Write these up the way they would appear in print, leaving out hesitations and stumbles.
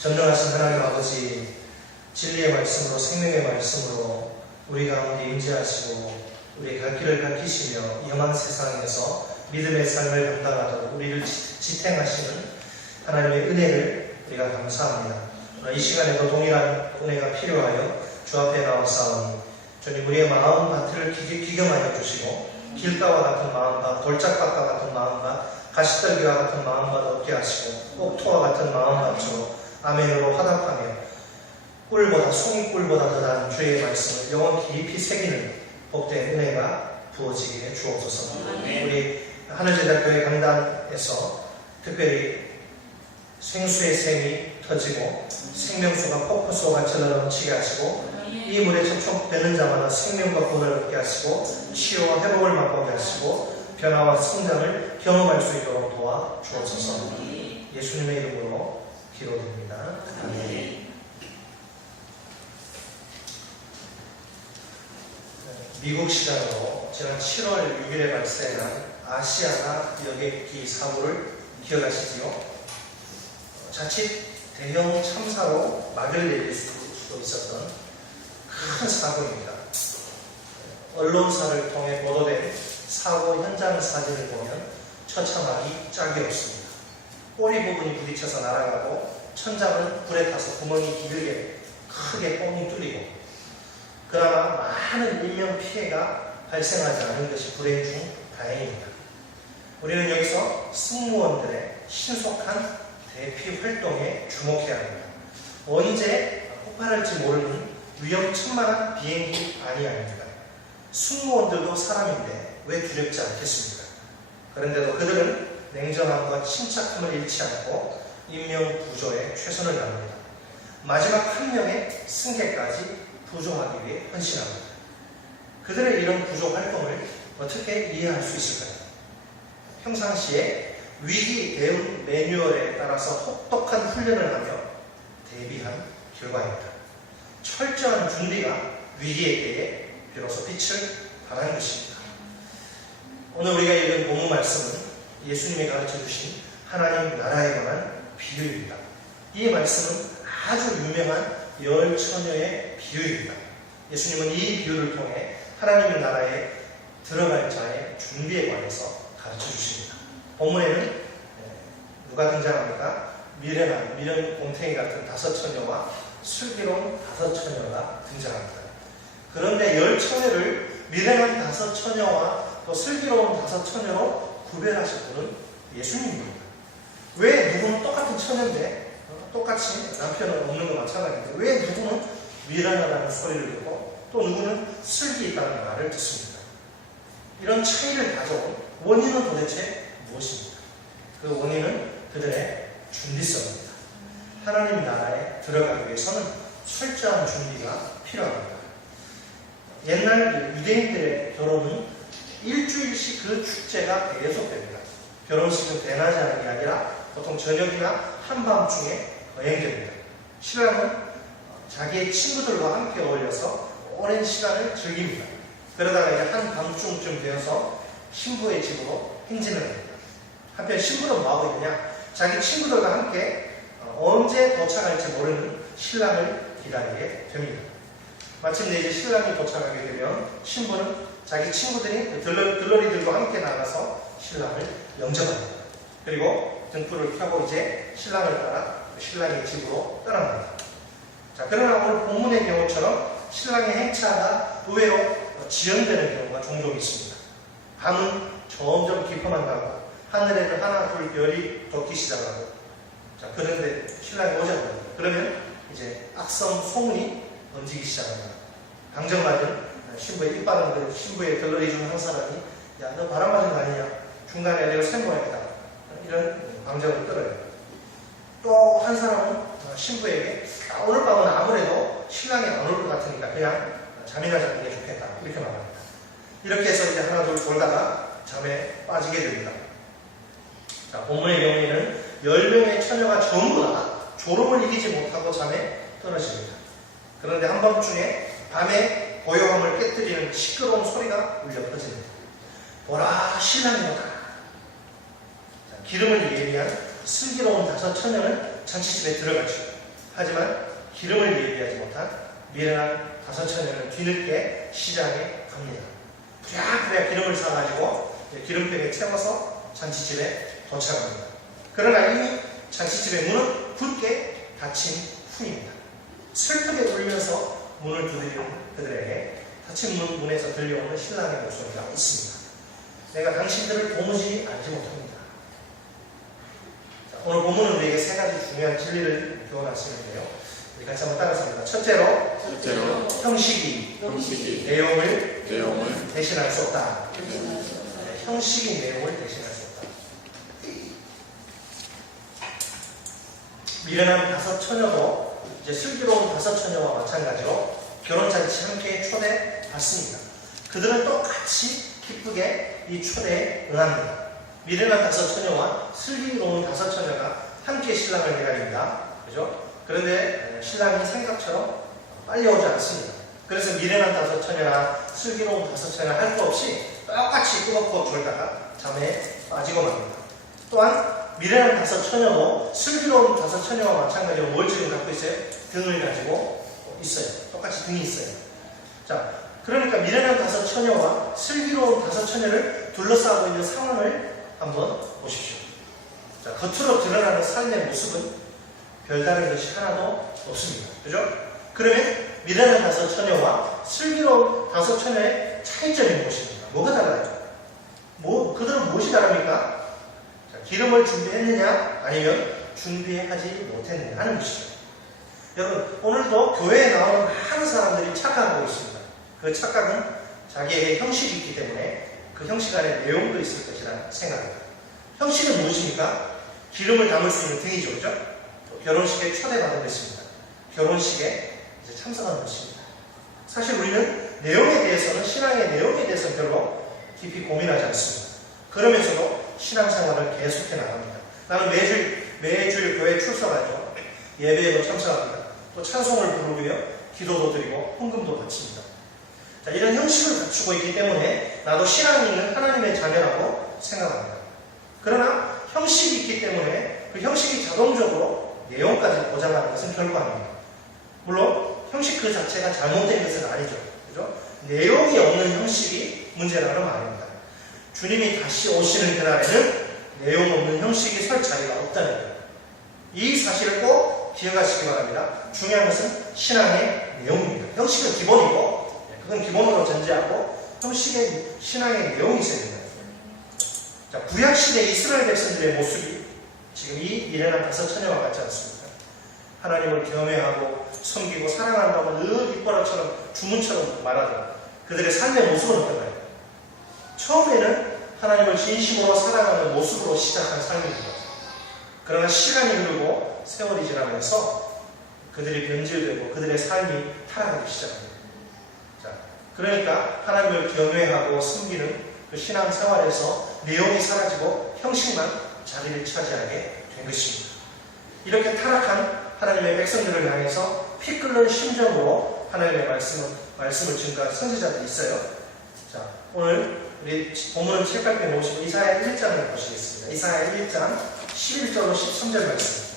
전능하신 하나님 아버지, 진리의 말씀으로, 생명의 말씀으로 우리 가운데 임재하시고 우리의 갈 길을 밝히시며 험한 세상에서 믿음의 삶을 감당하도록 우리를 지탱하시는 하나님의 은혜를 우리가 감사합니다. 이 시간에도 동일한 은혜가 필요하여 주 앞에 나와싸우니 주님, 우리의 마음밭을 기경하여 주시고 길가와 같은 마음밭, 돌짝밭과 같은 마음밭, 가시떨기와 같은 마음밭 얻게 하시고 옥토와 같은 마음밭으로 아멘으로 화답하며 꿀보다, 송이꿀보다 더한 주의 말씀을 영혼 깊이 새기는 복된 은혜가 부어지게 주옵소서. 우리 하늘제자교회 강단에서 특별히 생수의 샘이 터지고 생명수가 폭포수가 같이 넘치게 하시고 이 물에 접촉되는 자마다 생명과 구원을 얻게 하시고 치유와 회복을 맛보게 하시고 변화와 성장을 경험할 수 있도록 도와 주옵소서. 예수님의 이름으로 기도드립니다. 아멘. 미국 시장으로 지난 7월 6일에 발생한 아시아나 여객기 사고를 기억하시지요? 자칫 대형 참사로 막을 내릴 수도 있었던 큰 사고입니다. 언론사를 통해 보도된 사고 현장 사진을 보면 처참하기 짝이 없습니다. 꼬리 부분이 부딪혀서 날아가고 천장은 불에 타서 구멍이 길게 크게 뻥이 뚫리고, 그러나 많은 인명피해가 발생하지 않은 것이 불행 중 다행입니다. 우리는 여기서 승무원들의 신속한 대피 활동에 주목해야 합니다. 언제 폭발할지 모르는 위험천만한 비행기 아닙니다. 승무원들도 사람인데 왜 두렵지 않겠습니까? 그런데도 그들은 냉정함과 침착함을 잃지 않고 인명구조에 최선을 다합니다. 마지막 한 명의 승객까지 구조하기 위해 헌신합니다. 그들의 이런 구조 활동을 어떻게 이해할 수 있을까요? 평상시에 위기 대응 매뉴얼에 따라서 혹독한 훈련을 하며 대비한 결과입니다. 철저한 준비가 위기의 때에 비로소 빛을 발하는 것입니다. 오늘 우리가 읽은 본문 말씀은 예수님이 가르쳐 주신 하나님 나라에 관한 비유입니다. 이 말씀은 아주 유명한 열 처녀의 비유입니다. 예수님은 이 비유를 통해 하나님의 나라에 들어갈 자의 준비에 관해서 가르쳐 주십니다. 본문에는 누가 등장합니까? 미련 곰탱이 같은 5 처녀와 슬기로운 5 처녀가 등장합니다. 그런데 열 처녀를 미련한 5 처녀와 또 슬기로운 5 처녀로 구별하실 분은 예수님입니다. 왜 누구는 똑같은 처녀인데 똑같이 남편은 없는 것 마찬가지인데 왜 누구는 미련하다는 소리를 듣고 또 누구는 슬기 있다는 말을 듣습니까? 이런 차이를 가져온 원인은 도대체 무엇입니까? 그 원인은 그들의 준비성입니다. 하나님 나라에 들어가기 위해서는 철저한 준비가 필요합니다. 옛날 유대인들의 결혼은 일주일씩 그 축제가 계속됩니다. 결혼식은 대낮에 하는 게 아니라 보통 저녁이나 한밤중에 거행됩니다. 신랑은 자기의 친구들과 함께 어울려서 오랜 시간을 즐깁니다. 그러다가 이제 한밤중쯤 되어서 신부의 집으로 행진을 합니다. 한편 신부는 뭐하고 있느냐? 자기 친구들과 함께 언제 도착할지 모르는 신랑을 기다리게 됩니다. 마침내 이제 신랑이 도착하게 되면 신부는 자기 친구들이 들러리들과 함께 나가서 신랑을 영접합니다. 그리고 등불을 켜고 이제 신랑을 따라 신랑의 집으로 떠납니다. 자, 그러나 오늘 본문의 경우처럼 신랑의 행차가 의외로 지연되는 경우가 종종 있습니다. 밤은 점점 깊어만 가고 하늘에는 하나 둘 별이 돋기 시작하고, 자, 그런데 신랑이 오지 않습니다. 그러면 이제 악성 소문이 번지기 시작합니다. 강정맞은 신부의 이빨은 그 신부의 들러리 중 한 사람이 야, 너 바람 맞은 거 아니냐? 중간에 내가 생모했다. 이런 방정을 떨어요. 또 한 사람은 신부에게 오늘 밤은 아무래도 신랑이 안 올 것 같으니까 그냥 잠이나 자는 게 좋겠다. 이렇게 말합니다. 이렇게 해서 이제 하나 둘 돌다가 잠에 빠지게 됩니다. 자, 본문의 경우에는 10명의 처녀가 전부 다 졸음을 이기지 못하고 잠에 떨어집니다. 그런데 한밤중에 밤에 고요함을 깨뜨리는 시끄러운 소리가 울려 퍼집니다. 보라, 신랑이 오다. 기름을 예비한 슬기로운 5 처녀는 잔치집에 들어가죠. 하지만 기름을 예비하지 못한 미련한 5처녀는 뒤늦게 시장에 갑니다. 부랴부랴 기름을 사가지고 기름병에 채워서 잔치집에 도착합니다. 그러나 이미 잔치집의 문은 굳게 닫힌 후입니다. 슬프게 울면서 문을 두드리는 그들에게 닫힌 문에서 들려오는 신랑의 목소리가 있습니다. 내가 당신들을 도무지 알지 못합니다. 자, 오늘 본문은 우리에게 3가지 중요한 진리를 교훈하시는데요. 우리 같이 한번 따라서 첫째로 형식이 내용을 대신할 수 없다. 형식이 내용을 대신할 수 없다. 미련한 5처녀도 이제 슬기로운 5처녀와 마찬가지로 결혼잔치 함께 초대받습니다. 그들은 똑같이 기쁘게 이 초대에 응합니다. 미련한 5처녀와 슬기로운 5처녀가 함께 신랑을 기다립니다. 그죠? 그런데 신랑이 생각처럼 빨리 오지 않습니다. 그래서 미련한 5처녀나 슬기로운 5처녀 할 거 없이 똑같이 꾸벅꾸벅 졸다가 잠에 빠지고 맙니다. 또한 미련한 5처녀도 슬기로운 5처녀와 마찬가지로 뭘 지금 갖고 있어요? 등을 가지고 있어요. 똑같이 등이 있어요. 자, 그러니까 미련한 5처녀와 슬기로운 5처녀를 둘러싸고 있는 상황을 한번 보십시오. 자, 겉으로 드러나는 삶의 모습은 별다른 것이 하나도 없습니다. 그죠? 그러면 미련한 5처녀와 슬기로운 5처녀의 차이점이 무엇입니까? 뭐가 달라요? 그들은 무엇이 다릅니까? 자, 기름을 준비했느냐 아니면 준비하지 못했느냐 하는 것이죠. 여러분, 오늘도 교회에 나오는 많은 사람들이 착각하고 있습니다. 그 착각은 자기에게 형식이 있기 때문에 그 형식 안에 내용도 있을 것이라는 생각입니다. 형식은 무엇입니까? 기름을 담을 수 있는 등이죠. 그죠? 결혼식에 초대받은 것입니다. 결혼식에 이제 참석하는 것입니다. 사실 우리는 내용에 대해서는, 신앙의 내용에 대해서는 별로 깊이 고민하지 않습니다. 그러면서도 신앙생활을 계속해 나갑니다. 나는 매주일 교회에 출석하죠. 예배에도 참석합니다. 또 찬송을 부르고요, 기도도 드리고 헌금도 바칩니다. 자, 이런 형식을 갖추고 있기 때문에 나도 신앙이 있는 하나님의 자녀라고 생각합니다. 그러나 형식이 있기 때문에 그 형식이 자동적으로 내용까지 보장하는 것은 결코 아닙니다. 물론 형식 그 자체가 잘못된 것은 아니죠. 그죠? 내용이 없는 형식이 문제라는 말입니다. 주님이 다시 오시는 그날에는 내용 없는 형식이 설 자리가 없다는 거예요. 이 사실을 꼭 기억하시기 바랍니다. 중요한 것은 신앙의 내용입니다. 형식은 기본이고, 그건 기본으로 전제하고 형식의 신앙의 내용이 있어야 됩니다. 자, 구약시대 이스라엘 백성들의 모습이 지금 이 미련한 5처녀와 같지 않습니까? 하나님을 경외하고 섬기고 사랑한다고 늘 윗바람처럼 주문처럼 말하던 그들의 삶의 모습은 어떤가요? 처음에는 하나님을 진심으로 사랑하는 모습으로 시작한 삶입니다. 그러나 시간이 흐르고 세월이 지나면서 그들이 변질되고 그들의 삶이 타락하기 시작합니다. 자, 그러니까 하나님을 경외하고 섬기는 그 신앙생활에서 내용이 사라지고 형식만 자리를 차지하게 된 것입니다. 이렇게 타락한 하나님의 백성들을 향해서 피 끓는 심정으로 하나님의 말씀을 증거한 선지자들이 있어요. 자, 오늘 우리 본문은 책갈피에 놓으시고 이사야 1장을 보시겠습니다. 이사야 1장 11절로 13절 말씀.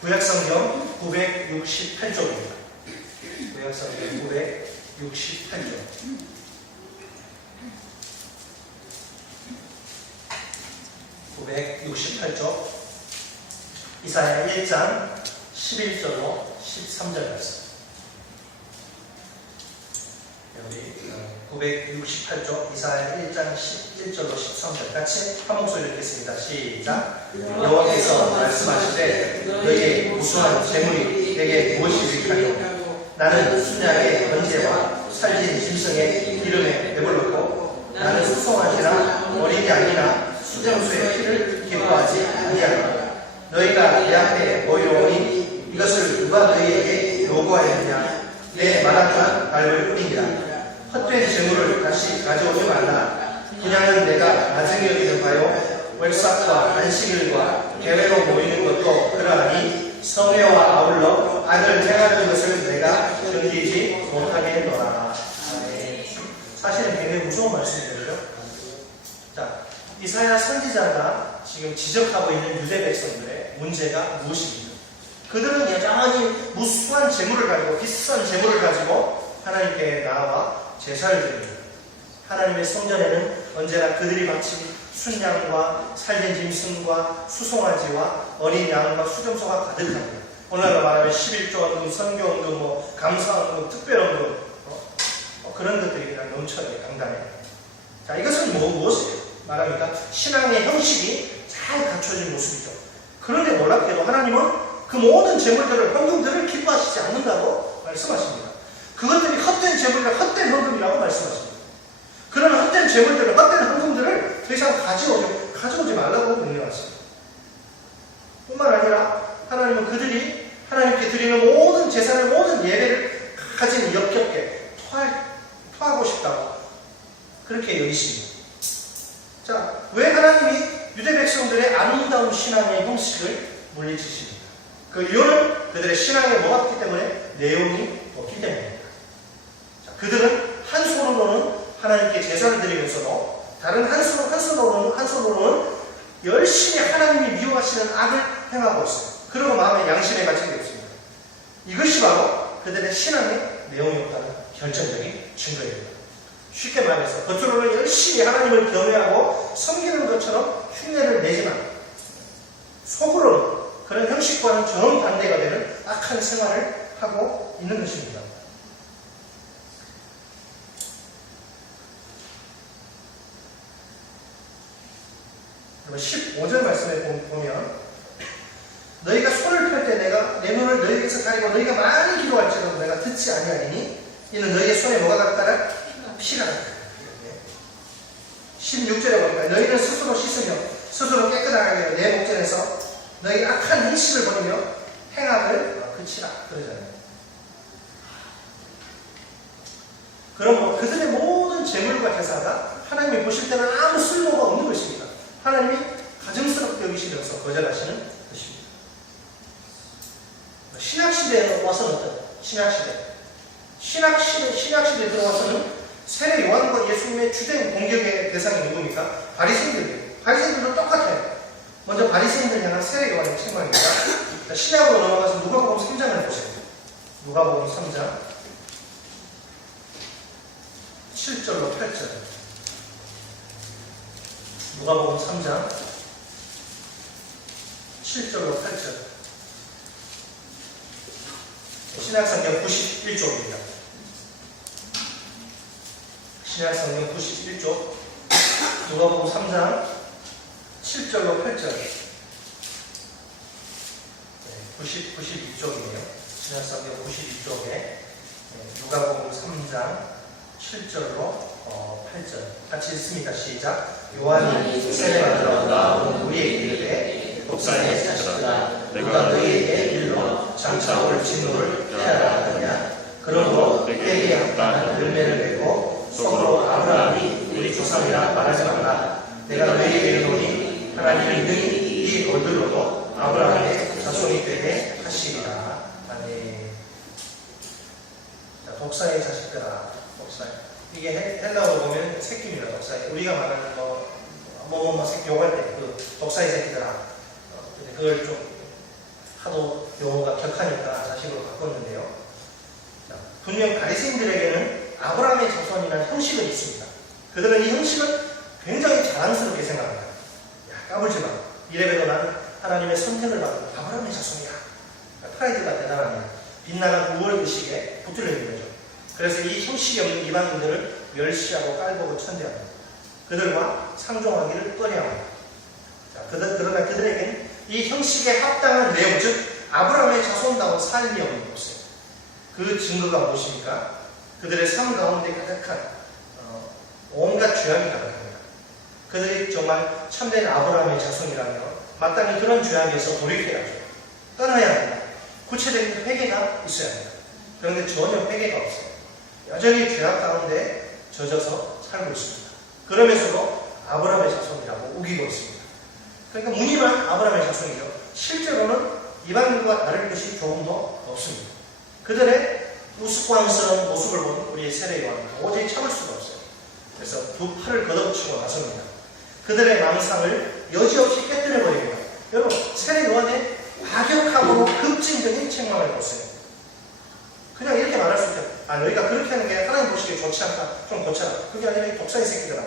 구약성경 968쪽입니다. 구약성경 968쪽. 이사야 1장 11절로 13절 말씀. 우리 968쪽 이사야 1장 11절로 13절 같이 한 목소리 읽겠습니다. 시작. 여호와께서 말씀하시되 너희의 무수한 재물이 내게 무엇이 유익하뇨? 나는 순양의 번제와 살진 짐승의 기름에 배불렀고 나는 수송아지나 어린 양이나 수정수의 피를 기뻐하지 아니하노라. 너희가 내 앞에 모이러오니 이것을 누가 너희에게 요구하였느냐? 내 마라톤 밟을 뿐이니라. 헛된 재물을 다시 가져오지 말라. 분양은 내가 나중에 여기는 바요. 월삭과 안식일과 계회로 모이는 것도 그러하니 성회와 아울러 악을 행하는 것을 내가 견디지 못하게 했노라. 사실은 굉장히 무서운 말씀이죠. 자, 이사야 선지자가 지금 지적하고 있는 유대 백성들의 문제가 무엇입니까? 그들은 여전히 무수한 재물을 가지고 비싼 재물을 가지고 하나님께 나아와 제사를 드립니다. 하나님의 성전에는 언제나 그들이 바친 순양과 살된 짐승과 수송아지와 어린 양과 수점소가 가득합니다. 오늘날로 말하면 11조원금, 선교원금, 감사원금, 특별원금 그런 것들이 그냥 넘쳐요. 강단에. 자, 이것은 무엇이에요? 말합니까? 신앙의 형식이 잘 갖춰진 모습이죠. 그런데 놀랍게도 하나님은 그 모든 재물들을, 헌금들을 기뻐하시지 않는다고 말씀하십니다. 그것들이 헛된 재물이라 헛된 헌금이라고 말씀하십니다. 그런 헛된 재물들을, 헛된 헌금들을 더 이상 가져오지 말라고 명령하십니다. 뿐만 아니라 하나님은 그들이 하나님께 드리는 모든 제사를, 모든 예배를 가진 역겹게 토하고 싶다고 그렇게 여기십니다. 자, 왜 하나님이 유대 백성들의 아름다운 신앙의 형식을 물리치십니까? 그 이유는 그들의 신앙에 뭐가 없기 때문에 내용이 없기 때문입니다. 자, 그들은 한 손으로는 하나님께 제사를 드리면서도 다른 한 손으로는 열심히 하나님이 미워하시는 악을 행하고 있어요. 그리고 마음에 양심에 갇힌 게 없습니다. 이것이 바로 그들의 신앙에 내용이 없다는 결정적인 증거입니다. 쉽게 말해서 겉으로는 열심히 하나님을 경외하고 섬기는 것처럼 흉내를 내지만 속으로는 그런 형식과는 정반대가 되는 악한 생활을 하고 있는 것입니다. 그리고 15절 말씀에 보면 너희가 손을 펼 때 내가 내 눈을 너희에게서 가리고 너희가 많이 기도할지라도 내가 듣지 아니하리니 이는 너희의 손에 뭐가 같다라? 피가 같다. 16절에 보니까 너희는 스스로 씻으며 스스로 깨끗하게 하여 내 목전에서 너희 악한 행실을 버리며 행악을 그치라 그러잖아요. 그럼 그들의 모든 재물과 제사가 하나님이 보실 때는 아무 쓸모가 없는 것입니다. 하나님이 가증스럽게 여기시면서 거절하시는 것입니다. 신약시대에 와서는 어떤? 신약시대에 들어와서는 세례 요한과 예수님의 주된 공격의 대상이 누굽니까? 바리새인들도 똑같아요. 먼저 바리새인들 향한 세례 요한의 책망입니다. 신약으로 넘어가서 누가복음 3장을 보세요. 누가복음 3장 7절로 8절. 누가복음 3장 7절로 8절. 신약성경 91쪽입니다. 신약성경 91쪽 누가복음 3장 7절로 8절. 92쪽이에요. 신약성경 92쪽에 누가복음 3장 7절로 8절 같이 읽습니다. 시작. 요한이 세례받으러 나온 우리에게 이르되 독사의 자식들아 내가 너희에게 일러 장차 올 진노를 피하라 하느냐. 그러므로 때에 합당한 열매를 맺고 속으로 아브라함이 우리 조상이라 말하지 말라. 내가 너희에게 이르노니 하나님이 능히 이 얼굴로도 아브라함의 자손이 되게 하시리라. 아멘. 자, 독사의 자식들아. 독사. 이게 헬라어로 보면 새끼입니다. 독사의. 우리가 말하는 새끼 욕할 때 그 독사의 새끼들아. 그걸 좀 하도 용어가 격하니까 자식으로 바꿨는데요. 자, 분명 바리새인들에게는 아브라함의 자손이라는 형식은 있습니다. 그들은 이 형식을 굉장히 자랑스럽게 생각합니다. 야, 까불지 마. 이래봬도 나는 하나님의 선택을 받은 아브라함의 자손이야. 프라이드가 대단합니다. 빛나는 우월 의식에 붙들려 있는 거죠. 그래서 이 형식이 없는 이방인들을 멸시하고 깔보고 천대합니다. 그들과 상종하기를 꺼려합니다. 그러나 그들에게는 이 형식에 합당한 내용, 즉 아브라함의 자손다운 삶이 없는 것이에요. 그 증거가 무엇입니까? 그들의 삶 가운데 가득한 온갖 죄악이 가득합니다. 그들이 정말 참된 아브라함의 자손이라면 마땅히 그런 죄악에서 돌이켜야죠. 떠나야 합니다. 구체적인 회개가 있어야 합니다. 그런데 전혀 회개가 없어요. 여전히 죄악 가운데 젖어서 살고 있습니다. 그러면서도 아브라함의 자손이라고 우기고 있습니다. 그러니까 무늬만 아브라함의 자손이죠. 실제로는 이방인과 다를 것이 조금도 없습니다. 그들의 우스꽝스러운 모습을 본 우리의 세례 요한은 도저히 참을 수가 없어요. 그래서 두 팔을 걷어붙이고 나섭니다. 그들의 망상을 여지없이 깨뜨려버립니다. 여러분, 세례 요한의 과격하고 급진적인 책망을 보세요. 그냥 이렇게 말할 수 있죠. 아, 너희가 그렇게 하는 게 하나님 보시기에 좋지 않다. 좀 고쳐라. 그게 아니라 이 독사의 새끼들아.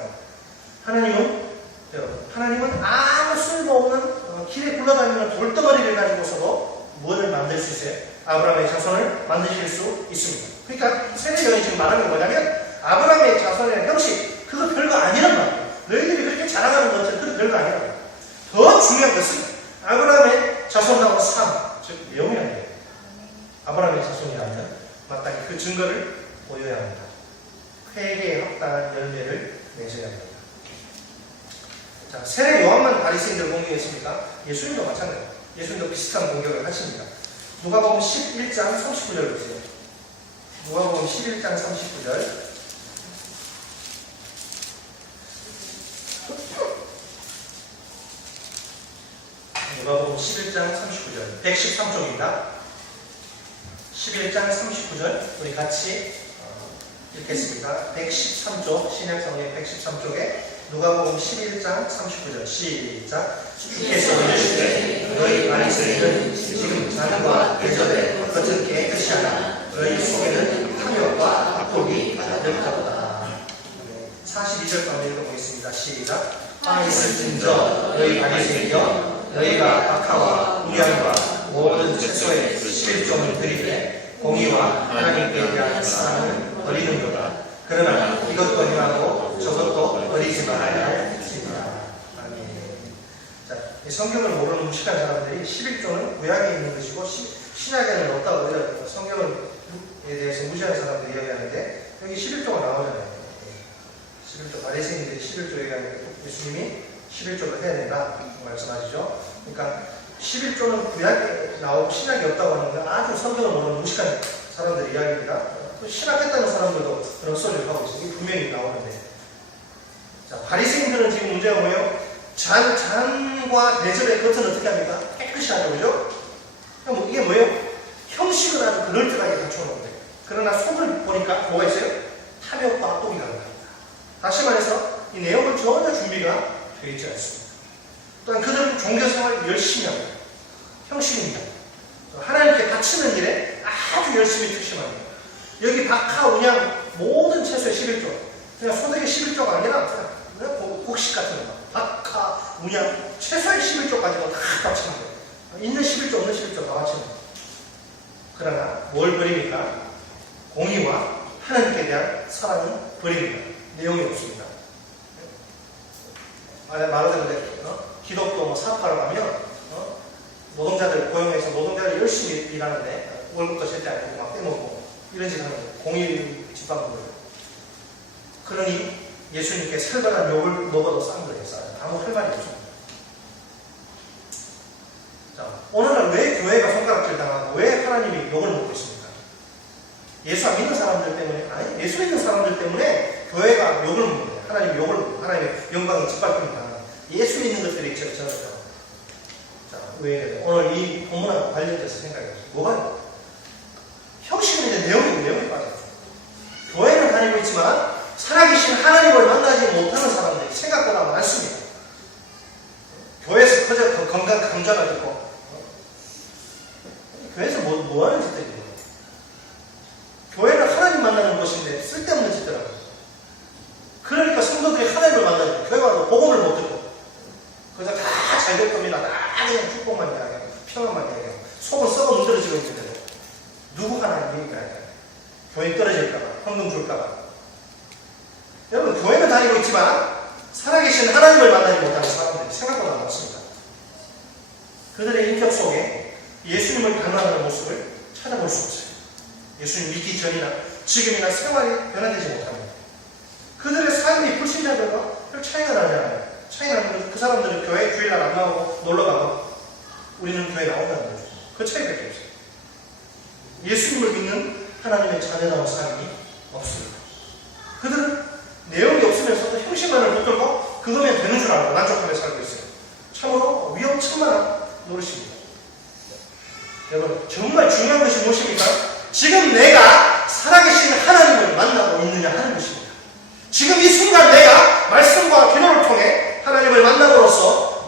하나님은 아무 쓸모없는 길에 굴러다니는 돌덩어리를 가지고서도 뭐를 만들 수 있어요? 아브라함의 자손을 만드실 수 있습니다. 그러니까 세례 요한이 지금 말하는 게 뭐냐면 아브라함의 자손의 형식, 그거 별거 아니란 말이에요. 너희들이 그렇게 자랑하는 것들, 그거 별거 아니란 말이에요. 더 중요한 것은 아브라함의 자손하고 삶, 즉 영이라는 거예요. 아브라함의 자손이라면 마땅히 그 증거를 보여야 합니다. 회개에 합당한 열매를 맺어야 합니다. 자, 세례 요한만 바리새인들을 공격했습니까? 예수님도 마찬가지예요. 예수님도 비슷한 공격을 하십니다. 누가복음 11장 39절 보세요. 누가복음 11장 39절. 누가복음 11장 39절 113쪽입니다. 11장 39절 우리 같이 읽겠습니다. 113쪽 신약성경 113쪽에 누가복음 11장 39절 시작. 주께서 이르시되 너희 바리새인은 지금 잔과 대접에 겉은 깨끗이 하나 너희 속에는 탐욕과 악독이 가득하도다. 42절 가운데 읽어보겠습니다. 시작. 아 있을진저 너희 바리새인여 너희가 박하와 우량과 모든 채소의 11종을 드리되 공의와 하나님께 대한 사랑을 버리는도다. 그러나 이것도 행하고 저것도 버리지 말아야 할지니라. 아멘. 자, 이 성경을 모르는 무식한 사람들이 11조는 구약에 있는 것이고 신약에는 없다고 해요. 성경에 대해서 무시하는 사람들이 이야기하는데 여기 11조가 나오잖아요. 11조, 바리새인들이 11조 얘기하는데 예수님이 11조를 해야 된다 말씀하시죠. 그러니까 11조는 구약에 나오고 신약이 없다고 하는 건 아주 성경을 모르는 무식한 사람들의 이야기입니다. 신학했다는 사람들도 그런 소리를 하고 있어요. 이게 분명히 나오는데. 자, 바리새인들은 지금 문제가 뭐예요? 잔과 대접의 겉은 어떻게 합니까? 깨끗이 하죠, 그죠? 뭐 이게 뭐예요? 형식을 아주 그럴듯하게 갖춰놓는데. 그러나 속을 보니까 뭐가 있어요? 탐욕과 악독이 가능합니다. 다시 말해서 이 내용을 전혀 준비가 되어 있지 않습니다. 또한 그들은 종교생활을 열심히 합니다. 형식입니다. 하나님께 바치는 일에 아주 열심히 투심합니다. 여기 박하, 운양, 모든 채소의 11조. 그냥 소득의 11조가 아니라 그냥 곡식 같은 거. 박하, 운양, 채소의 11조까지도 다 바치는 거예요. 있는 11조, 없는 11조 다 바치는 거예요. 그러나 뭘 버립니까? 공의와 하나님께 대한 사랑은 버립니다. 내용이 없습니다. 말하자면 기독교 사파로 가면 노동자들 고용해서 노동자를 열심히 일하는데 월급도 제때 안 주고 막 떼먹고 이런 짓 하는 거예요. 공의 집합부를. 그러니 예수님께 살벌한 욕을 먹어도 싼 거예요. 아무 할 말이 없습니다. 자, 오늘날 왜 교회가 손가락질 당하고 왜 하나님이 욕을 먹고 있습니까? 예수 안 믿는 사람들 때문에, 아니 예수 믿는 사람들 때문에 교회가 욕을 먹는 거예요. 하나님이 욕을 먹고 하나님의 영광이 짓밟힙니다. 예수 믿는 것들이 저렇죠. 자, 왜 오늘 이 본문하고 관련돼서 생각해보세요. 뭐가 형식은 이제 내용이 빠져요. 교회는 다니고 있지만 살아계신 하나님을 만나지 못하는 사람들이 생각보다 많습니다. 교회에서 그저 건강 감자나 듣고 교회에서 뭐 하는 짓들이에요? 교회는 하나님 만나는 곳인데 쓸데없는 짓들하고 그러니까 성도들이 하나님을 만나죠. 교회 와도 복음을 못 듣고 그래서 다 잘 될 겁니다. 다 그냥 축복만 이야기하고 평안만 이야기하고 속은 썩어 문드러지고 있는데도 누구 하나님입니까? 교회 떨어질까봐 헌금 줄까봐. 여러분 교회는 다니고 있지만 살아계신 하나님을 만나지 못하는 사람들이 생각보다 많습니다. 그들의 인격 속에 예수님을 닮아가는 모습을 찾아볼 수 없어요. 예수님 믿기 전이나 지금이나 생활이 변화되지 못합니다. 그들의 삶이 불신자들과 별 차이가 나지 않아요. 차이가 나는 건 그 사람들은 교회 주일날 안 나오고 놀러가고 우리는 교회 나온다는 거죠. 그 차이밖에 없어요. 예수님을 믿는 하나님의 자녀다운 삶이 없습니다. 그들은 내용이 없으면서도 형식만을 붙들고 그거면 되는 줄 알고 만족하며 살고 있어요. 참으로 위험천만한 노릇입니다. 여러분 정말 중요한 것이 무엇입니까? 지금 내가 살아계신 하나님을 만나고 있느냐 하는 것입니다. 지금 이 순간 내가 말씀과 기도를 통해 하나님을 만남으로써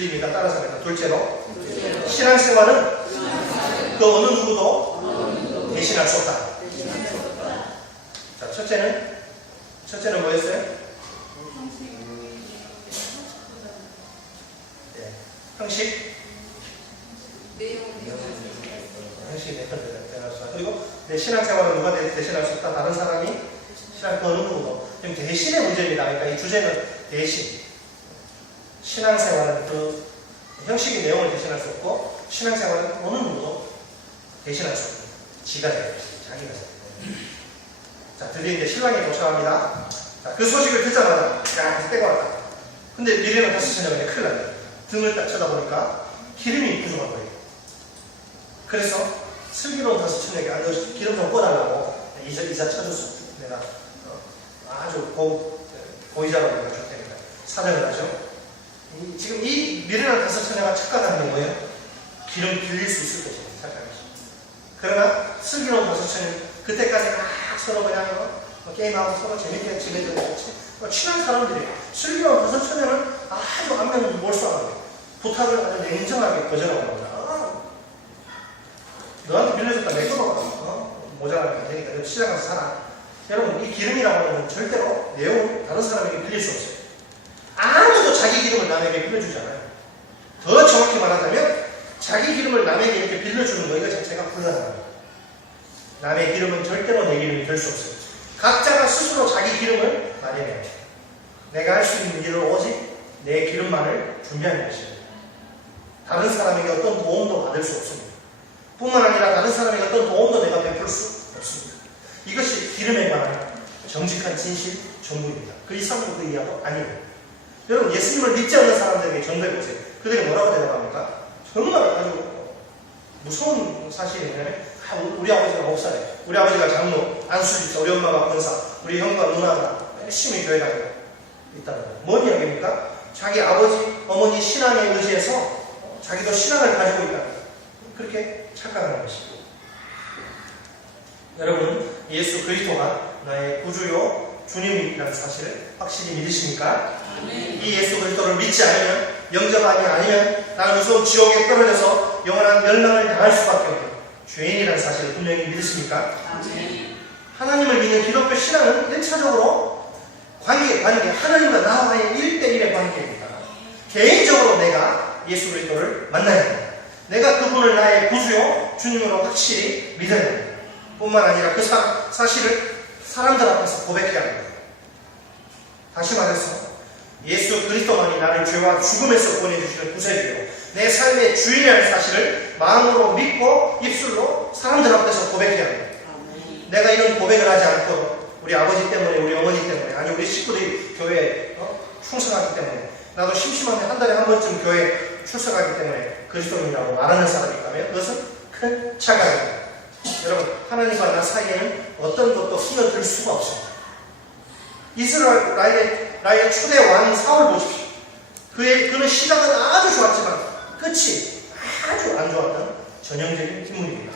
틀립니다. 따라서 합니다. 둘째로, 신앙생활은 그 어느 누구도 대신할 수 없다. 자, 첫째는 뭐였어요? 네, 형식. 형식이 대신할 수 없다. 그리고 내 신앙생활은 누가 대신할 수 없다. 다른 사람이 신앙 그 어느 누구도. 지금 대신의 문제입니다. 그러니까 이 주제는 대신. 신앙생활은 그 형식의 내용을 대신할 수 없고, 신앙생활은 어느 누구도 대신할 수 없고, 지가 돼요. 자기가 돼요. 자, 드디어 이제 신랑이 도착합니다. 자, 그 소식을 듣자마자, 야, 때가 왔다. 근데 미래는 다시 저녁에 큰일 나요. 등을 딱 쳐다보니까 기름이 부족한 거예요. 그래서 슬기로운 다섯 처녀에게 기름 좀 꺼달라고 이자 쳐줬어. 내가 아주 고의자로 내가 줄 테니까 사정을 하죠. 지금 이 미련한 다섯 처녀가 착각하는 게 뭐예요? 기름 빌릴 수 있을 것이에요. 착각하죠. 그러나 슬기로운 다섯 처녀 그때까지 막 서로 그냥 게임하고 서로 재밌게 지내던 같이 친한 사람들이에요. 슬기로운 다섯 처녀는 아주 안면을 몰수하게 부탁을 아주 냉정하게 거절하고 합니다. 너한테 빌려줬다 내 거로 모자라면 되니까 시장 가서 사라. 여러분, 이 기름이라고 하는 건 절대로 내용 다른 사람에게 빌릴 수 없어요. 아무도 자기 기름을 남에게 빌려주지 않아요. 더 정확히 말하자면 자기 기름을 남에게 이렇게 빌려주는 거 이거 자체가 불가능합니다. 남의 기름은 절대로 내 기름이 될 수 없어요. 각자가 스스로 자기 기름을 마련해야 해요. 내가 할 수 있는 일을 오직 내 기름만을 준비하는 것입니다. 다른 사람에게 어떤 도움도 받을 수 없습니다. 뿐만 아니라 다른 사람에게 어떤 도움도 내가 베풀 수 없습니다. 이것이 기름에 관한 정직한 진실 전부입니다. 그 이상도 그 이하도 아닙니다. 여러분, 예수님을 믿지 않는 사람들에게 전도해보세요. 그들이 뭐라고 대답합니까? 정말 아주 무서운 사실이냐면 우리 아버지가 목사예요. 우리 아버지가 장로, 안수집사, 우리 엄마가 권사, 우리 형과 누나가 열심히 교회 다니고 있다는 거예요. 뭔 이야기입니까? 자기 아버지, 어머니 신앙에 의지해서 자기도 신앙을 가지고 있다는 거예요. 그렇게 착각하는 것입니다. 여러분, 예수 그리스도가 나의 구주요 주님이라는 사실을 확실히 믿으십니까? 이 예수 그리스도를 믿지 않으면, 영접하지 아니면 나는 무서운 지옥에 떨어져서 영원한 멸망을 당할 수밖에 없는 죄인이라는 사실을 분명히 믿으십니까? 하나님을 믿는 기독교 신앙은 1차적으로 관계, 하나님과 나와의 1대1의 관계입니다. 개인적으로 내가 예수 그리스도를 만나야 합니다. 내가 그분을 나의 구주요 주님으로 확실히 믿어야 합니다. 뿐만 아니라 그 사실을 사람들 앞에서 고백해야 합니다. 다시 말해서 예수 그리스도만이 나를 죄와 죽음에서 구원해주시는 구세주요 내 삶의 주인이라는 사실을 마음으로 믿고 입술로 사람들 앞에서 고백해야 합니다. 내가 이런 고백을 하지 않고 우리 아버지 때문에, 우리 어머니 때문에, 아니 우리 식구들이 교회에 충성하기 때문에, 나도 심심한데 한 달에 한 번쯤 교회에 출석하기 때문에 그리스도인이라고 말하는 사람이 있다면 그것은 큰 착각입니다. 여러분, 하나님과 나 사이에는 어떤 것도 끼어들 수가 없습니다. 이스라엘의 초대 왕 사울 보십시오. 그는 시작은 아주 좋았지만 끝이 아주 안 좋았던 전형적인 인물입니다.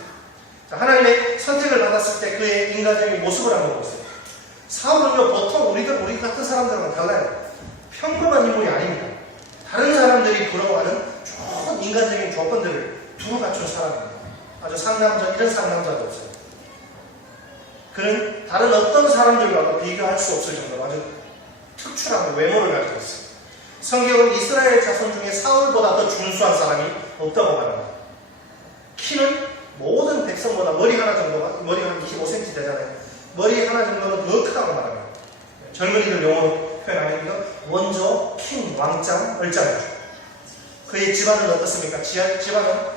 자, 하나님의 선택을 받았을 때 그의 인간적인 모습을 한번 보세요. 사울은요, 보통 우리 같은 사람들과는 달라요. 평범한 인물이 아닙니다. 다른 사람들이 부러워하는 좋은 인간적인 조건들을 두루 갖춘 사람입니다. 아주 상남자, 이런 상남자도 없어요. 그는 다른 어떤 사람들과도 비교할 수 없을 정도로 아주 특출한 외모를 가지고 있어요. 성경은 이스라엘 자손 중에 사울보다 더 준수한 사람이 없다고 말합니다. 키는 모든 백성보다 머리가 한 25cm 되잖아요. 머리 하나 정도는 더 크다고 말합니다. 젊은이들 용어로 표현하면 원조, 킹, 왕짱, 얼짱이죠. 그의 집안은 어떻습니까? 집안은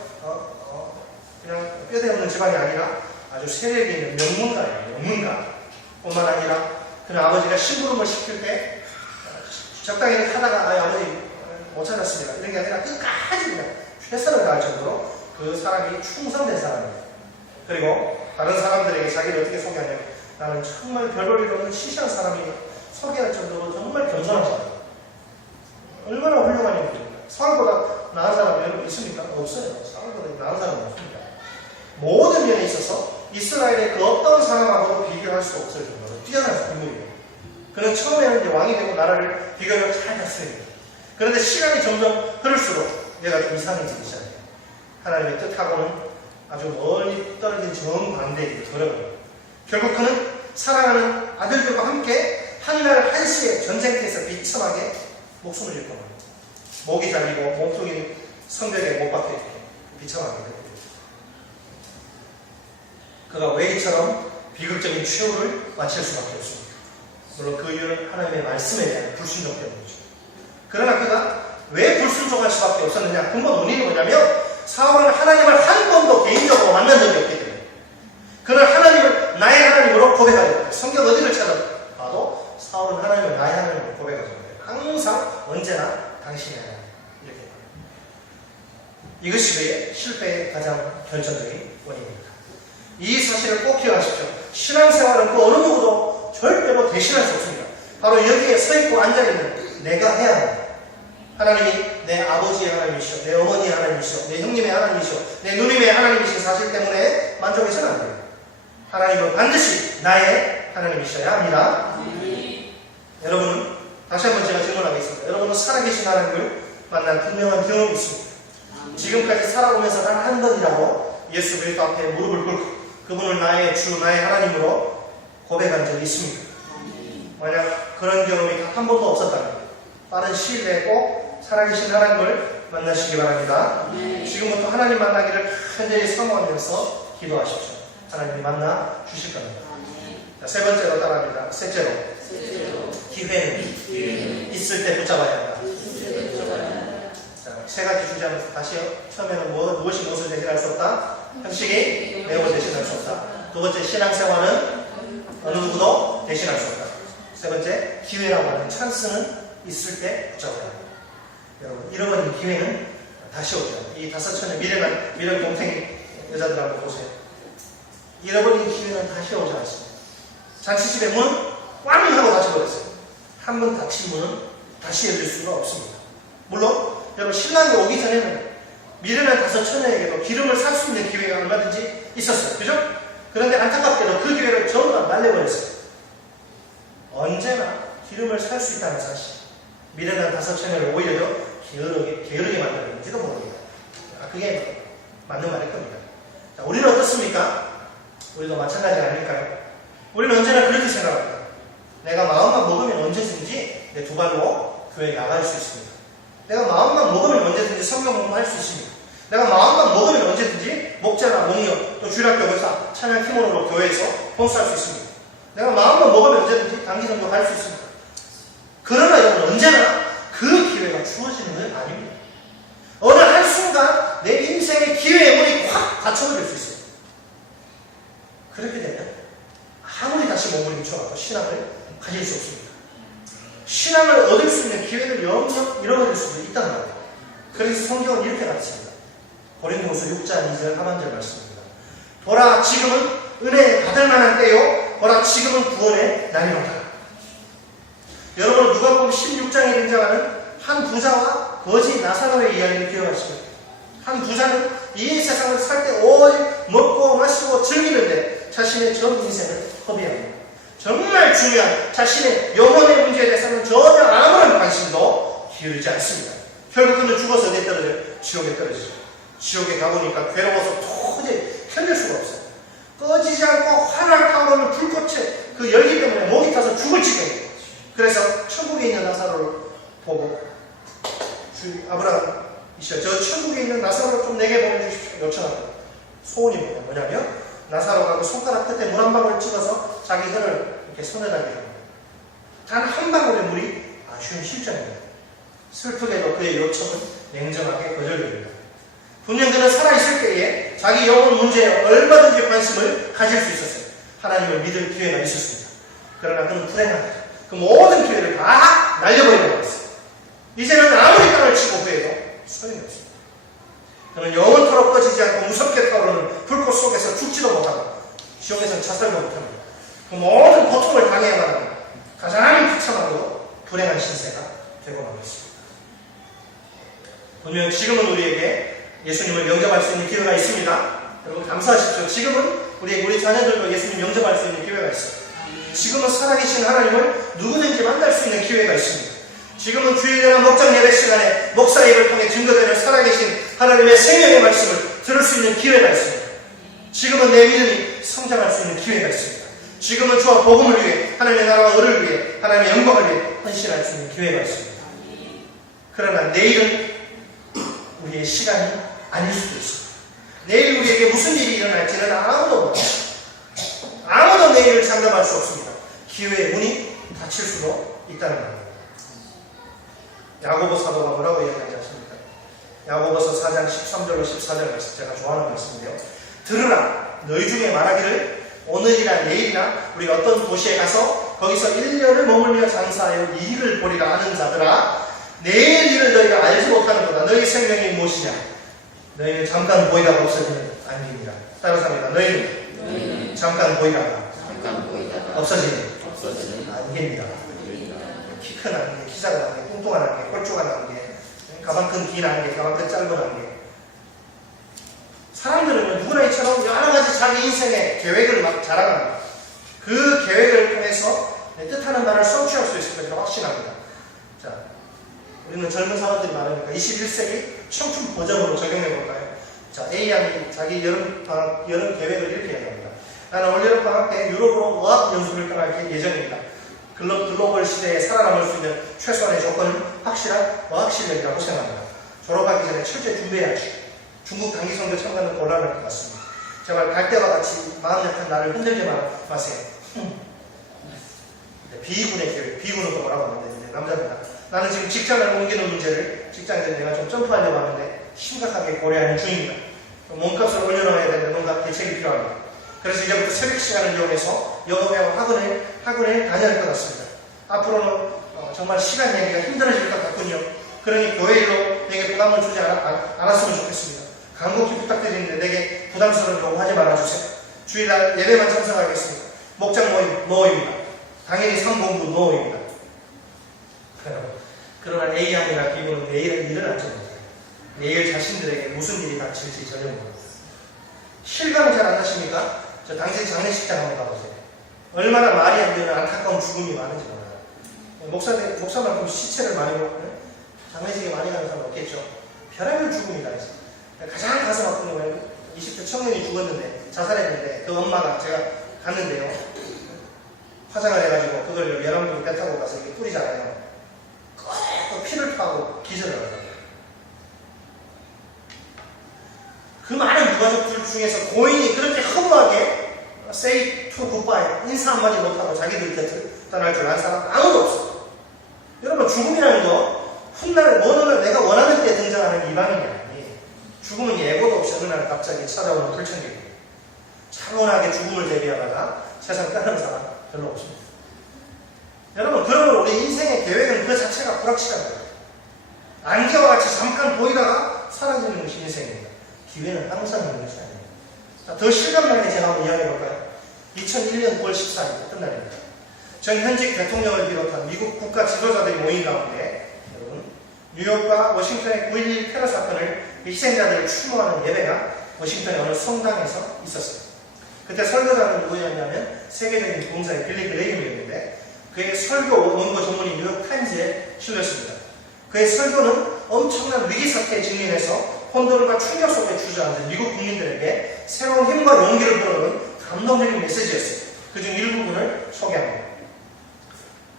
그냥 뼈대 없는 집안이 아니라 아주 세력이 있는 명문가예요. 명문가. 뿐만 아니라 그는 아버지가 심부름을 시킬 때 적당히 하다가 아버지 못 찾았습니다. 이런 게 아니라 끝까지 그냥 최선을 다할 정도로 그 사람이 충성된 사람이에요. 그리고 다른 사람들에게 자기를 어떻게 소개하냐면 나는 정말 별볼일 없는 시시한 사람이에요. 소개할 정도로 정말 겸손한 사람이에요. 얼마나 훌륭한 인물입니까? 사울보다 나은 사람이 여러분 있습니까? 없어요. 사울보다 나은 사람은 없습니다. 모든 면에 있어서 이스라엘의 그 어떤 사람하고도 비교할 수 없을 정도로 뛰어난 인물이에요. 그는 처음에는 이제 왕이 되고 나라를 비교를 잘 다스립니다. 그런데 시간이 점점 흐를수록 얘가 좀 이상해지기 시작해요. 하나님의 뜻하고는 아주 멀리 떨어진 정반대의 길을 걸어가요. 결국 그는 사랑하는 아들들과 함께 한날 한시에 전쟁터에서 비참하게 목숨을 잃고 맙니다. 목이 잘리고 몸통이 성벽에 못 박혀 있고 비참하게 됩니다. 그가 외기처럼 비극적인 최후를 마칠 수밖에 없습니다. 물론 그 이유는 하나님의 말씀에 대한 불순종 때문이죠. 그러나 그가 왜 불순종할 수밖에 없었느냐? 근본 원인이 뭐냐면 사울은 하나님을 한 번도 개인적으로 만난 적이 없기 때문에 그는 하나님을 나의 하나님으로 고백하였다. 성경 어디를 찾아봐도 사울은 하나님을 나의 하나님으로 고백하죠. 항상 언제나 당신의 하나님 이렇게 말합니다. 이것이 그의 실패의 가장 결정적인 원인입니다. 이 사실을 꼭 기억하십시오. 신앙생활은 그 어느 누구도 절대로 대신할 수 없습니다. 바로 여기에 서 있고 앉아있는 내가 해야 합니다. 하나님이 내 아버지의 하나님이시오, 내 어머니의 하나님이시오, 내 형님의 하나님이시오, 내 누님의 하나님이신 사실 때문에 만족해서는 안 돼요. 하나님은 반드시 나의 하나님이셔야 합니다. 여러분은 다시 한번 제가 질문하겠습니다. 여러분은 살아계신 하나님을 만난 분명한 경험이 있습니다. 지금까지 살아오면서 단 한 번이라도 예수 그리스도 앞에 무릎을 꿇고 그분을 나의 주, 나의 하나님으로 고백한 적이 있습니다. 만약 그런 경험이 단 한 번도 없었다면 빠른 시일 내에 꼭 살아계신 하나님을 만나시기 바랍니다. 지금부터 하나님 만나기를 간절히 사모하면서 기도하십시오. 하나님이 만나 주실 겁니다. 자, 세 번째로 따라합니다. 셋째로 기회는 있을 때 붙잡아야 한다. 자, 세 가지 주제하면서 다시요. 처음에는 무엇이 무엇을 대신할 수 없다. 형식이 내용을 대신할 수 없다. 두 번째, 신앙생활은 어느 누구도 대신할 수 없다. 세 번째, 기회라고 하는 찬스는 있을 때 붙잡아야 합니다. 여러분, 잃어버린 기회는 다시 오죠. 이 다섯 처녀 미련 동생 여자들 한번 보세요. 잃어버린 기회는 다시 오지 않습니다. 잔치집의 문은 꽝 하고 닫혀버렸어요. 한 번 닫힌 문은 다시 열릴 수가 없습니다. 물론 여러분, 신랑이 오기 전에는 미련한 다섯 처녀에게도 기름을 살 수 있는 기회가 얼마든지 있었어요. 그죠? 그런데 안타깝게도 그 기회를 전부 다 날려버렸어요. 언제나 기름을 살 수 있다는 사실, 미련한 다섯 처녀를 오히려 더 게으르게 만드는지도 모릅니다. 그게 맞는 말일 겁니다. 자, 우리는 어떻습니까? 우리도 마찬가지 아닐까요? 우리는 언제나 그렇게 생각합니다. 내가 마음만 먹으면 언제든지 내 두 발로 교회에 나갈 수 있습니다. 내가 마음만 먹으면 언제든지 성경 공부할 수 있습니다. 내가 마음만 먹으면 언제든지 목자나 목녀 또 주일학교 교사 찬양 팀원으로 교회에서 봉사할 수 있습니다. 내가 마음만 먹으면 언제든지 단기성도 할 수 있습니다. 그러나 여러분, 언제나 그 기회가 주어지는 건 아닙니다. 어느 한순간 내 인생의 기회의 문이 확 닫혀버릴 수 있어요. 그렇게 되면 아무리 다시 몸부림 쳐도 신앙을 가질 수 없습니다. 신앙을 얻을 수 있는 기회를 영영 잃어버릴 수도 있다는 거예요. 그래서 성경은 이렇게 가르칩니다. 고린도후서 6장 2절 하반절 말씀입니다. 보라, 지금은 은혜 받을 만한 때요, 보라, 지금은 구원의 날이로다. 여러분, 누가복음 16장에 등장하는 한 부자와 거지 나사로의 이야기를 기억하십니다. 한 부자는 이 세상을 살 때 오직 먹고 마시고 즐기는데 자신의 전 인생을 허비합니다. 정말 중요한 자신의 영혼의 문제에 대해서는 전혀 아무런 관심도 기울이지 않습니다. 결국 그는 죽어서 어디에 떨어져요? 지옥에 떨어지죠. 지옥에 가보니까 괴로워서 도저히 견딜 수가 없어요. 꺼지지 않고 활활 타오르는 불꽃에 그 열기 때문에 목이 타서 죽을 지경이에요. 그래서 천국에 있는 나사로를 보고, 아브라함이시여, 저 천국에 있는 나사로를 좀 내게 보내주십시오 요청합니다. 소원이 뭐냐면 나사로가 그 손가락 끝에 물 한 방울 찍어서 자기 혀를 이렇게 손에다 대합니다. 단 한 방울의 물이 아쉬운 실정입니다. 슬프게도 그의 요청은 냉정하게 거절됩니다. 분명 그는 살아있을 때에 자기 영혼 문제에 얼마든지 관심을 가질 수 있었어요. 하나님을 믿을 기회가 있었습니다. 그러나 그는 불행하다. 그 모든 기회를 다 날려버리고 말았어요. 이제는 아무리 땅을 치고 후회도 소용이 없습니다. 그는 영원토록 꺼지지 않고 무섭게 타오르는 불꽃 속에서 죽지도 못하고 지옥에서는 자살도 못합니다. 그 모든 고통을 당해야만 하는 가장 비참하고 불행한 신세가 되고 말았습니다. 분명 지금은 우리에게 예수님을 영접할 수 있는 기회가 있습니다. 여러분 감사하십시오. 지금은 우리 자녀들도 예수님 영접할 수 있는 기회가 있어요. 지금은 살아계신 하나님을 누구든지 만날 수 있는 기회가 있습니다. 지금은 주일이나 목장 예배 시간에 목사 입을 통해 증거되는 살아계신 하나님의 생명의 말씀을 들을 수 있는 기회가 있습니다. 지금은 내 믿음이 성장할 수 있는 기회가 있습니다. 지금은 저와 복음을 위해, 하나님의 나라와 의를 위해, 하나님의 영광을 위해 헌신할 수 있는 기회가 있습니다. 그러나 내일은 우리의 시간이 아닐 수도 있습니다. 내일 우리에게 무슨 일이 일어날지는 아무도 몰라요. 아무도 내일을 장담할 수 없습니다. 기회의 문이 닫힐 수도 있다는 겁니다. 야고보 사도가 뭐라고 이야기하지 않습니까? 야고보서 4장 13절로 14절 말씀, 제가 좋아하는 말씀인데요. 들으라, 너희 중에 말하기를 오늘이나 내일이나 우리가 어떤 도시에 가서 거기서 1년을 머물며 장사하여 이 일을 보리라 하는 자들아, 내일 일을 너희가 알지 못하는도다. 너희 생명이 무엇이냐? 너희는 잠깐 보이다가 없어지는 안개니라. 따라서 합니다. 너희는 잠깐 보이다가 없어지는 안개입니다. 키 큰 안개, 키 작은 안개, 뚱뚱한 안개, 꼴쭉한 안개, 가방 큰 긴 안개, 가방 큰 짧은 안개. 사람들은 누구나 이처럼 여러 가지 자기 인생의 계획을 막 자랑합니다. 그 계획을 통해서 뜻하는 바를 성취할 수 있을 것이라고 확신합니다. 자, 우리는 젊은 사람들이 많으니까 21세기 청춘 버전으로 적용해 볼까요? 자, A 양이 자기 여름 계획을 이렇게 얘기합니다. 나는 올 여름 방학 때 유럽으로 어학 연수를 떠날 예정입니다. 글로벌 시대에 살아남을 수 있는 최소한의 조건은 확실한 어학 실력이라고 생각합니다. 졸업하기 전에 철저히 준비해야지. 중국 단기 선교 참가는 곤란할 것 같습니다. 제발 갈 때와 같이 마음 약한 나를 흔들지 마세요. 비군의 계획, 비군은 또 뭐라고 하는데 남자입니다. 나는 지금 직장을 옮기는 문제를 직장에서 내가 좀 점프하려고 하는데 심각하게 고려하는 중입니다. 몸값을 올려놓아야 되는데 뭔가 대책이 필요합니다. 그래서 이제부터 새벽 시간을 이용해서 영어 배워 학원에 다녀야 할 것 같습니다. 앞으로는 정말 시간 내기가 힘들어질 것 같군요. 그러니 교회 일로 내게 부담을 주지 않았으면 좋겠습니다. 간곡히 부탁드리는데 내게 부담스러운 요구하지 말아주세요. 주일날 예배만 참석하겠습니다. 목장 모임 노입니다. 당연히 상공부 노입니다. 그러나 A양이나 B군은 내일은 일을 안 합니다. 내일 자신들에게 무슨 일이 닥칠지 전혀 모릅니다. 실감이 잘 안 나십니까? 저 당신 장례식장 한번 가보세요. 얼마나 말이 안 되는 안타까운 죽음이 많은지 몰라요. 목사만큼 시체를 많이 먹고 장례식에 많이 가는 사람 없겠죠. 별의별 죽음이 다 있어요. 가장 가슴 아픈 거는 20대 청년이 죽었는데, 자살했는데, 그 엄마가 제가 갔는데요. 화장을 해가지고 그걸 열암으로 배 타고 가서 이렇게 뿌리잖아요. 또 피를 타고 기절을 하더라고요. 그 많은 유가족들 중에서 고인이 그렇게 허무하게 say to goodbye, 인사 한마디 못하고 자기들 곁을 떠날 줄 아는 사람 아무도 없어요. 여러분, 죽음이라는 거 훗날 어느 날 내가 원하는 때 등장하는 이방인이 아니에요. 죽음은 예고도 없이 어느 날 갑자기 찾아오는 불천객이에요. 차분하게 죽음을 대비하다가 세상 떠나는 사람 별로 없습니다. 여러분, 그러면 우리 인생의 계획은 그 자체가 불확실한 거예요. 안개와 같이 잠깐 보이다가 사라지는 것이 인생입니다. 기회는 항상 있는 것이 아닙니다. 자, 더 실감나게 제가 한번 이야기해볼까요? 2001년 9월 14일 어떤 날입니다. 전 현직 대통령을 비롯한 미국 국가 지도자들이 모인 가운데 여러분, 뉴욕과 워싱턴의 9.11 테러 사건을 희생자들을 추모하는 예배가 워싱턴의 어느 성당에서 있었어요. 그때 설교자는 누구였냐면 세계적인 봉사의 빌리 그레이엄이었는데 그의 설교 원고 전문이 뉴욕타임즈에 실렸습니다. 그의 설교는 엄청난 위기 사태에 직면해서 혼돈과 충격 속에 주저앉은 미국 국민들에게 새로운 힘과 용기를 불어넣은 감동적인 메시지였어요. 그중 일부분을 소개합니다.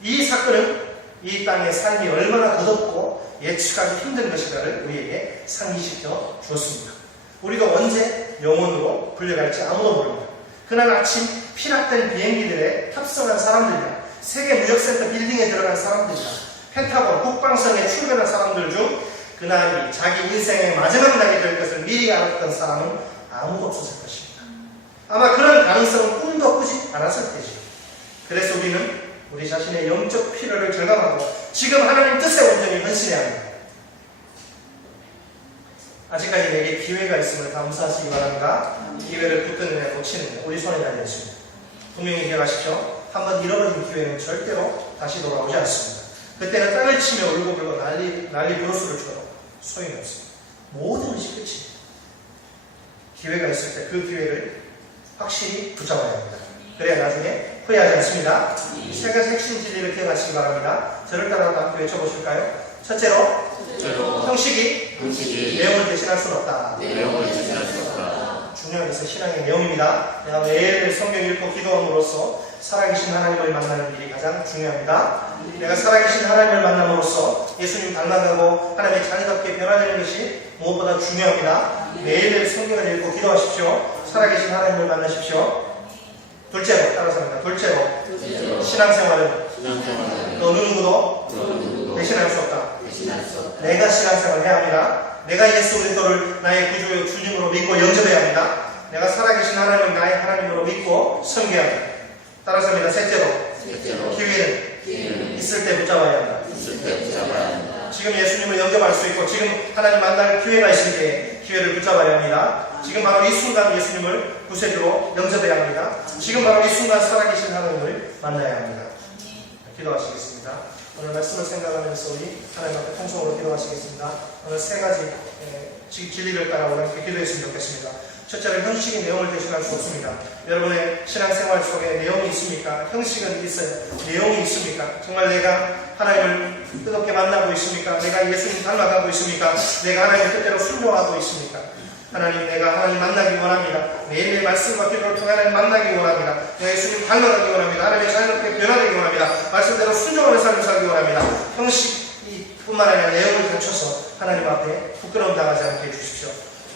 이 사건은 이 땅의 삶이 얼마나 거듭고 예측하기 힘든 것인가를 우리에게 상기시켜 주었습니다. 우리가 언제 영혼으로 불려갈지 아무도 모릅니다. 그날 아침 피랍된 비행기들에 탑승한 사람들이나 세계무역센터 빌딩에 들어간 사람들이나 펜타곤 국방성에 출근한 사람들 중 그날이 자기 인생의 마지막 날이 될 것을 미리 알았던 사람은 아무도 없었을 것입니다. 아마 그런 가능성은 꿈도 꾸지 않았을 테죠. 그래서 우리는 우리 자신의 영적 필요를 절감하고 지금 하나님 뜻에 온전히 헌신해야 합니다. 아직까지 내게 기회가 있음을 감사하시기 바랍니다. 기회를 붙든 일에 놓치는 우리 손에 달려있습니다. 분명히 기억하십시오. 한번 잃어버린 기회는 절대로 다시 돌아오지 않습니다. 그때는 땅을 치며 울고불고 난리 브루스를 쳐도 소용이 없습니다. 모든 것이 끝입니다. 기회가 있을 때 그 기회를 확실히 붙잡아야 합니다. 그래야 나중에 후회하지 않습니다. 세 가지 핵심 진리를 기억하시기 바랍니다. 저를 따라 함께 외쳐보실까요? 첫째로, 형식이 내용을 대신할 수는 없다. 중요한 것은 신앙의 내용입니다. 내가 매일 성경 읽고 기도함으로써 살아계신 하나님을 만나는 일이 가장 중요합니다. 내가 살아계신 하나님을 만남으로써 예수님 닮아가고 하나님의 자녀답게 변화되는 것이 무엇보다 중요합니다. 매일 성경을 읽고 기도하십시오. 살아계신 하나님을 만나십시오. 둘째로, 따라서 합니다. 둘째로, 신앙생활은 어느 누구도 대신할 수 없다. 내가 신앙생활을 해야 합니다. 내가 예수 그리스도를 나의 구주요 주님으로 믿고 영접해야 합니다. 내가 살아계신 하나님을 나의 하나님으로 믿고 섬겨야 합니다. 따라서 합니다. 셋째로, 기회는 있을 때 붙잡아야 합니다. 지금 예수님을 영접할 수 있고 지금 하나님 만날 기회가 있을 때 기회를 붙잡아야 합니다. 지금 바로 이 순간 예수님을 구세주로 영접해야 합니다. 지금 바로 이 순간 살아계신 하나님을 만나야 합니다. 기도하시겠습니다. 오늘 말씀을 생각하면서 우리 하나님 앞에 통성으로 기도하시겠습니다. 오늘 세 가지 진리를 따라 우리가 기도했으면 좋겠습니다. 첫째로, 형식이 내용을 대신할 수 없습니다. 여러분의 신앙생활 속에 내용이 있습니까? 형식은 있어요. 내용이 있습니까? 정말 내가 하나님을 뜨겁게 만나고 있습니까? 내가 예수님 닮아가고 있습니까? 내가 하나님의 뜻대로 순종하고 있습니까? 하나님, 내가 하나님 만나기 원합니다. 매일매일 말씀과 기도를 통해 하나님 만나기 원합니다. 내가 예수님 닮아가기 원합니다. 하나님의 자녀롭게 변화되기 원합니다. 말씀대로 순종하는 삶을 살기 원합니다. 형식이 뿐만 아니라 내용을 갖춰서 하나님 앞에 부끄러움 당하지 않게 해주십시오.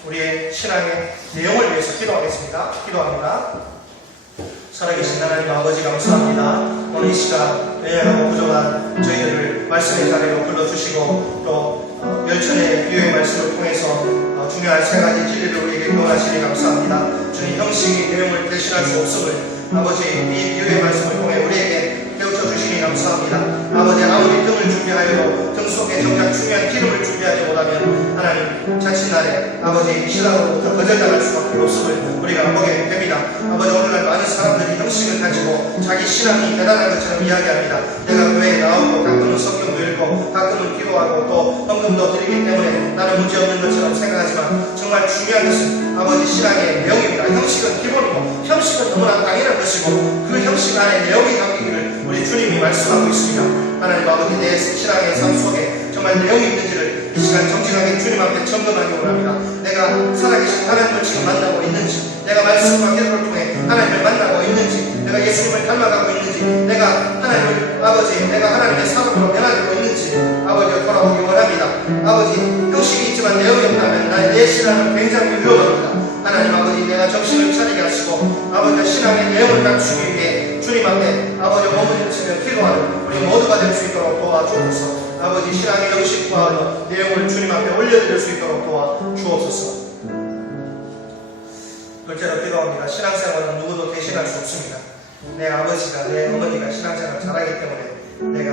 우리의 신앙의 내용을 위해서 기도하겠습니다. 기도합니다. 살아계신 하나님 아버지, 감사합니다. 오늘 이 시간 연약하고 부족한 저희들을 말씀의 자리로 불러주시고 또 열천의 비유의 말씀을 통해서 중요한 세 가지 진리를 우리에게 교훈하시니 감사합니다. 주님, 형식이 내용을 대신할 수 없음을 아버지 이 비유의 말씀을 통해 우리에게 깨우쳐 주시니 감사합니다. 아버지, 아무리 등을 준비하여도 등 속에 정작 중요한 기름을 준비하지 못하면 하나님 자칫날에 아버지 신앙으로부터 거절당할 수밖에 없음을 우리가 보게 됩니다. 아버지, 오늘날 많은 사람들이 형식을 가지고 자기 신앙이 대단한 것처럼 이야기합니다. 내가 교회에 나오고 가끔은 성경도 읽고 가끔은 기도하고 또 헌금도 드리기 때문에 나는 문제없는 것처럼 생각하지만 정말 중요한 것은 아버지 신앙의 내용입니다. 형식은 기본이고 형식은 너무나 당연한 것이고 그 형식 안에 내용이 담기기를 우리 주님이 말씀하고 있습니다. 하나님 아버지, 내 신앙의 삶 속에 정말 내용이 있는지를 이 시간 정직하게 주님 앞에 점검하기 원합니다. 내가 살아계신 하나님을 지금 만나고 있는지, 내가 말씀과 기도를 통해 하나님을 만나고 있는지, 내가 예수님을 닮아가고 있는지, 내가 하나님을 아버지, 내가 하나님의 사람으로 변화되고 있는지 아버지가 돌아보기 원합니다. 아버지, 형식이 있지만 내용이 없다면 내 신앙은 굉장히 위험합니다. 하나님 아버지, 내가 정신을 차리게 하시고 아버지가 신앙의 내용을 갖추기 위해 주님 앞에 아버지 머무르치며 기도하는 우리 모두가 될 수 있도록 도와주옵소서. 아버지, 신앙의 형식과 내용을 주님 앞에 올려드릴 수 있도록 도와주옵소서. 둘째로 기도합니다. 신앙생활은 누구도 대신할 수 없습니다. 내 아버지가, 내 어머니가 신앙생활을 잘하기 때문에 내가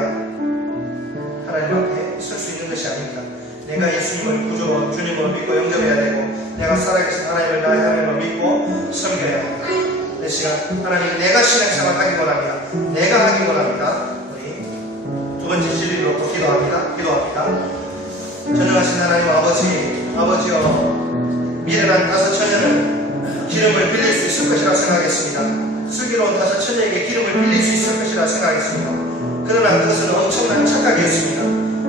하나님 앞에 설 수 있는 것이 아닙니다. 내가 예수님을 구주로 주님으로 믿고 영접해야 되고 내가 살아계신 하나님을 나의 하나님으로 믿고 섬겨야 합니다. 이 시간 하나님, 내가 신앙생활 하기 원합니다. 내가 하기 원합니다. 우리 두 번째 진리로 기도합니다. 전능하신 하나님 아버지여, 미련한 다섯 처녀는 기름을 빌릴 수 있을 것이라 생각했습니다. 슬기로운 다섯 처녀에게 기름을 빌릴 수 있을 것이라 생각했습니다. 그러나 그것은 엄청난 착각이었습니다.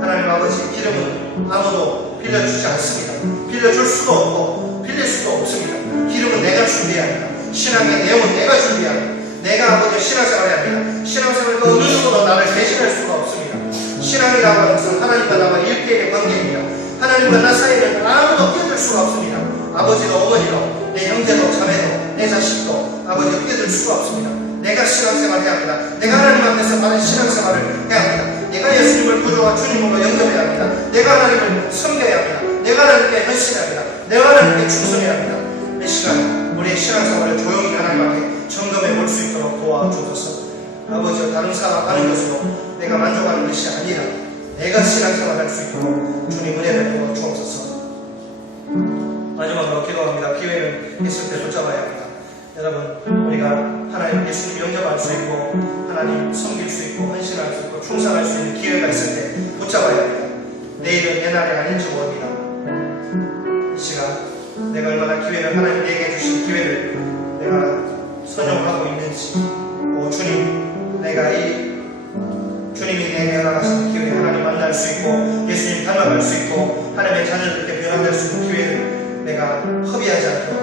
하나님 아버지, 기름은 아무도 빌려주지 않습니다. 빌려줄 수도 없고 빌릴 수도 없습니다. 기름은 내가 준비해야 합니다. 신앙의 내용은 내가 준비해야 합니다. 내가 아버지 신앙생활을 해야 합니다. 신앙생활은 어느 누구도 나를 대신할 수가 없습니다. 신앙이라고 하는 것은 하나님과 나와 1대1의 관계입니다. 하나님과 나 사이에는 아무도 끼어들 수가 없습니다. 아버지도 어머니도 내 형제도 자매도 내 자식도 아버지가 끼어들 수가 없습니다. 내가 신앙생활을 해야 합니다. 내가 하나님 앞에서 바른 신앙생활을 해야 합니다. 내가 예수님을 구주와 주님으로 영접해야 합니다. 내가 하나님을 섬겨야 합니다. 내가 하나님께 헌신해야 합니다. 내가 하나님께 충성해야 합니다. 이 시간 우리의 신앙생활을 조용히 하나님 앞에 점검해 볼 수 있도록 도와주옵소서. 아버지와 다른 사람 하는 것으로 내가 만족하는 것이 아니라 내가 신앙생활을 할 수 있도록 주님 은혜 베풀어 주옵소서. 마지막으로 기도합니다. 기회는 있을 때 붙잡아야 합니다. 여러분, 우리가 하나님 예수님 영접할 수 있고 하나님 섬길 수 있고 헌신할 수 있고 충성할 수 있는 기회가 있을 때 붙잡아야 합니다. 내일은 내 날이 아닌지 모릅니다. 이 시간 내가 얼마나 기회를, 하나님 내게 주신 기회를 내가 선용하고 있는지 주님, 내가 주님이 내게 허락하신 기회에 하나님 만날 수 있고 예수님 닮아갈 수 있고 하나님의 자녀들께 변화될 수 있는 기회를 내가 허비하지 않도록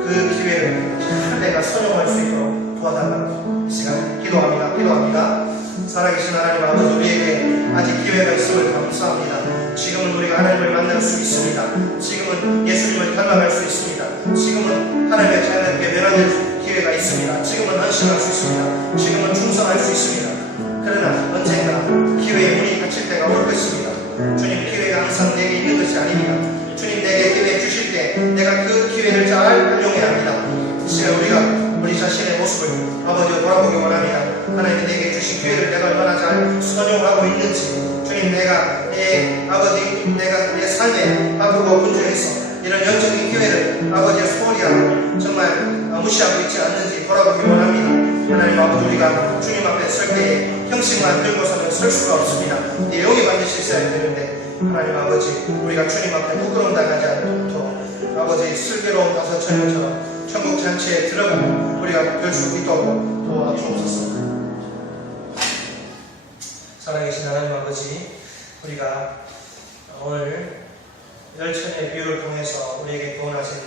그 기회를 잘 내가 선용할 수 있도록 도와달라고 이 시간 기도합니다. 살아계신 하나님 아버지, 우리에게 아직 기회가 있음을 감사합니다. 지금은 우리가 하나님을 만날 수 있습니다. 지금은 예수님을 닮아갈 수 있습니다. 지금은 하나님의 자녀에게 변화될 기회가 있습니다. 지금은 헌신할 수 있습니다. 지금은 충성할 수 있습니다. 그러나 언젠가 기회의 문이 닫힐 때가 올 것입니다. 주님, 기회가 항상 내게 있는 것이 아닙니다. 주님, 내게 기회 주실 때 내가 그 기회를 잘 활용해야 합니다. 이 시간 우리 자신의 모습을 아버지가 돌아보기 원합니다. 하나님이 내게 주신 기회를 내가 얼마나 잘 선용하고 있는지, 주님, 내가 내 삶에 바꾸고 분주해서 이런 영적인 기회를 아버지의 소홀히 하고 정말 무시하고 있지 않는지 돌아보기 원합니다. 하나님 아버지, 우리가 주님 앞에 설 때에 형식만 들고서는 설 수가 없습니다. 내용이 반드시 있어야 되는데 하나님 아버지, 우리가 주님 앞에 부끄러움 당하지 않도록 아버지 슬기로운 다섯 처녀처럼 천국 잔치에 들어가면 우리가 될 수 있도록 도와주옵소서. 살아계신 하나님 아버지, 우리가 오늘 열천의 비유를 통해서 우리에게 교훈하신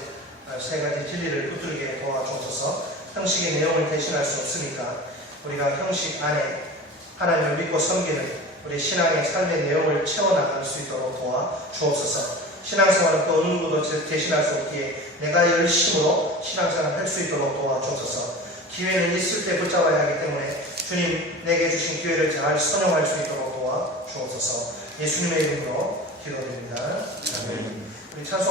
세 가지 진리를 붙들게 도와주옵소서. 형식의 내용을 대신할 수 없으니까 우리가 형식 안에 하나님을 믿고 섬기는 우리 신앙의 삶의 내용을 채워나갈 수 있도록 도와주옵소서. 신앙생활은 또 어느 누구도 대신할 수 없기에 내가 열심으로 신앙생활을 할 수 있도록 도와주옵소서. 기회는 있을 때 붙잡아야 하기 때문에 주님, 내게 주신 기회를 잘 선용할 수 있도록 도와주옵소서. 예수님의 이름으로 기도드립니다. 아멘. 우리 찬송